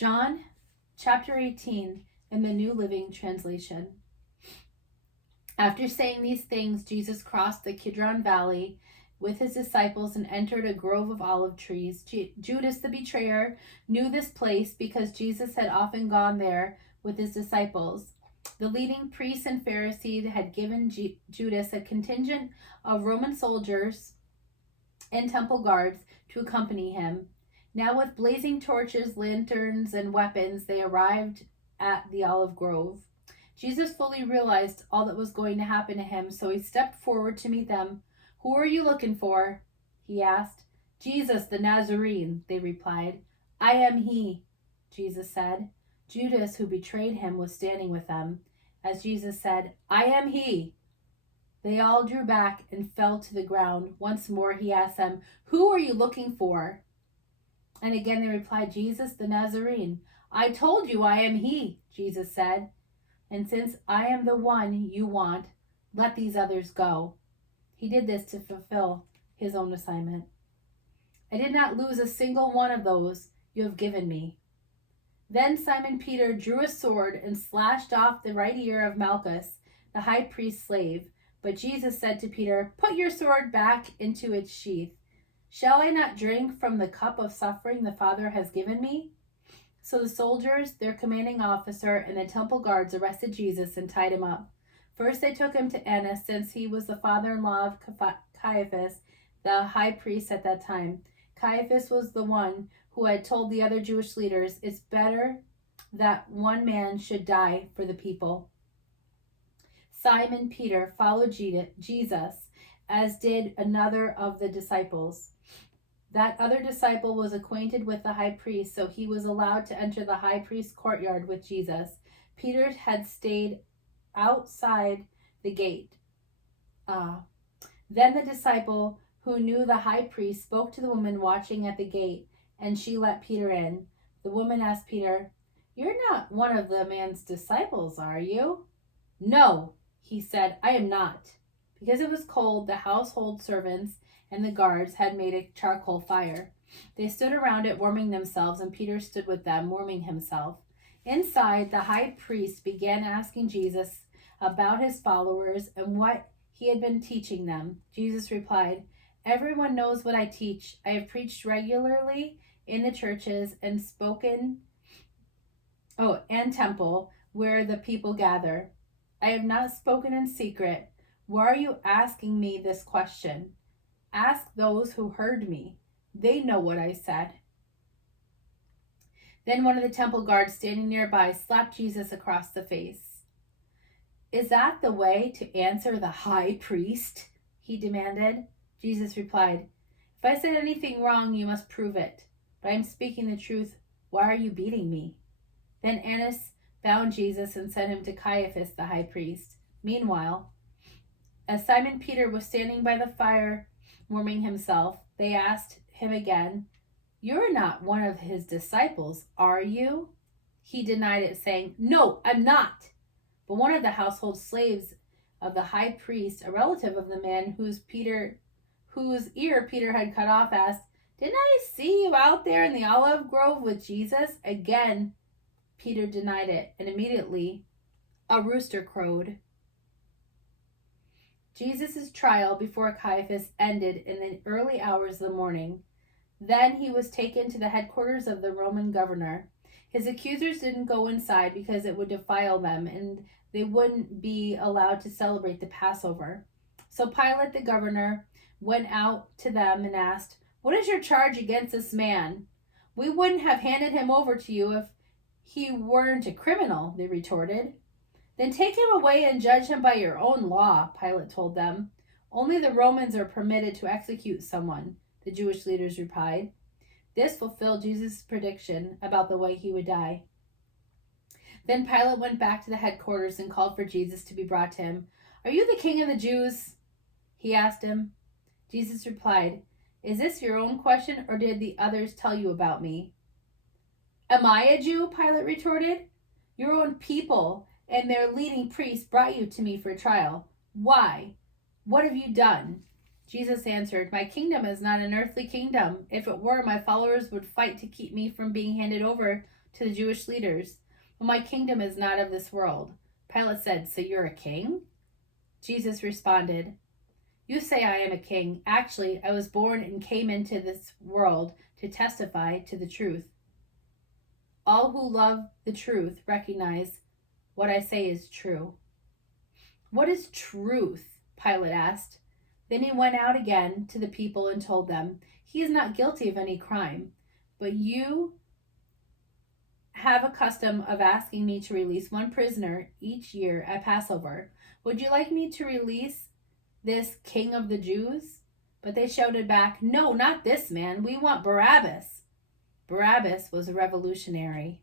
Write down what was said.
John chapter 18 in the New Living Translation. After saying these things, Jesus crossed the Kidron Valley with his disciples and entered a grove of olive trees. Judas, the betrayer, knew this place because Jesus had often gone there with his disciples. The leading priests and Pharisees had given Judas a contingent of Roman soldiers and temple guards to accompany him. Now, with blazing torches, lanterns, and weapons, they arrived at the olive grove. Jesus fully realized all that was going to happen to him, so he stepped forward to meet them. "Who are you looking for?" he asked. "Jesus the Nazarene," they replied. "I am he," Jesus said. Judas, who betrayed him, was standing with them. As Jesus said, "I am he," they all drew back and fell to the ground. Once more he asked them, "Who are you looking for?" And again they replied, "Jesus the Nazarene." "I told you I am he," Jesus said. "And since I am the one you want, let these others go." He did this to fulfill his own assignment. "I did not lose a single one of those you have given me." Then Simon Peter drew a sword and slashed off the right ear of Malchus, the high priest's slave. But Jesus said to Peter, "Put your sword back into its sheath. Shall I not drink from the cup of suffering the Father has given me?" So the soldiers, their commanding officer, and the temple guards arrested Jesus and tied him up. First they took him to Annas, since he was the father-in-law of Caiaphas, the high priest at that time. Caiaphas was the one who had told the other Jewish leaders, "It's better that one man should die for the people." Simon Peter followed Jesus, as did another of the disciples. That other disciple was acquainted with the high priest, so he was allowed to enter the high priest's courtyard with Jesus. Peter had stayed outside the gate. Then the disciple who knew the high priest spoke to the woman watching at the gate, and she let Peter in. The woman asked Peter, "You're not one of the man's disciples, are you?" "No," he said, "I am not." Because it was cold, the household servants and the guards had made a charcoal fire. They stood around it warming themselves, and Peter stood with them, warming himself. Inside, the high priest began asking Jesus about his followers and what he had been teaching them. Jesus replied, "Everyone knows what I teach. I have preached regularly in the churches and and temple where the people gather. I have not spoken in secret. Why are you asking me this question? Ask those who heard me. They know what I said." Then one of the temple guards standing nearby slapped Jesus across the face. "Is that the way to answer the high priest?" he demanded. Jesus replied, "If I said anything wrong, you must prove it. But I am speaking the truth. Why are you beating me?" Then Annas bound Jesus and sent him to Caiaphas, the high priest. Meanwhile, as Simon Peter was standing by the fire warming himself, they asked him again, "You're not one of his disciples, are you?" He denied it, saying, "No, I'm not." But one of the household slaves of the high priest, a relative of the man whose ear Peter had cut off, asked, "Didn't I see you out there in the olive grove with Jesus?" Again, Peter denied it, and immediately a rooster crowed. Jesus' trial before Caiaphas ended in the early hours of the morning. Then he was taken to the headquarters of the Roman governor. His accusers didn't go inside because it would defile them, and they wouldn't be allowed to celebrate the Passover. So Pilate, the governor, went out to them and asked, "What is your charge against this man?" "We wouldn't have handed him over to you if he weren't a criminal," they retorted. "Then take him away and judge him by your own law," Pilate told them. "Only the Romans are permitted to execute someone," the Jewish leaders replied. This fulfilled Jesus' prediction about the way he would die. Then Pilate went back to the headquarters and called for Jesus to be brought to him. "Are you the king of the Jews?" he asked him. Jesus replied, "Is this your own question, or did the others tell you about me?" "Am I a Jew?" Pilate retorted. "Your own people and their leading priests brought you to me for trial. Why? What have you done?" Jesus answered, "My kingdom is not an earthly kingdom. If it were, my followers would fight to keep me from being handed over to the Jewish leaders, "Well, my kingdom is not of this world." Pilate said, "So you're a king?" Jesus responded, "You say I am a king. Actually, I was born and came into this world to testify to the truth. All who love the truth recognize what I say is true." "What is truth?" Pilate asked. Then he went out again to the people and told them, "He is not guilty of any crime, but you have a custom of asking me to release one prisoner each year at Passover. Would you like me to release this king of the Jews?" But they shouted back, "No, not this man. We want Barabbas." Barabbas was a revolutionary.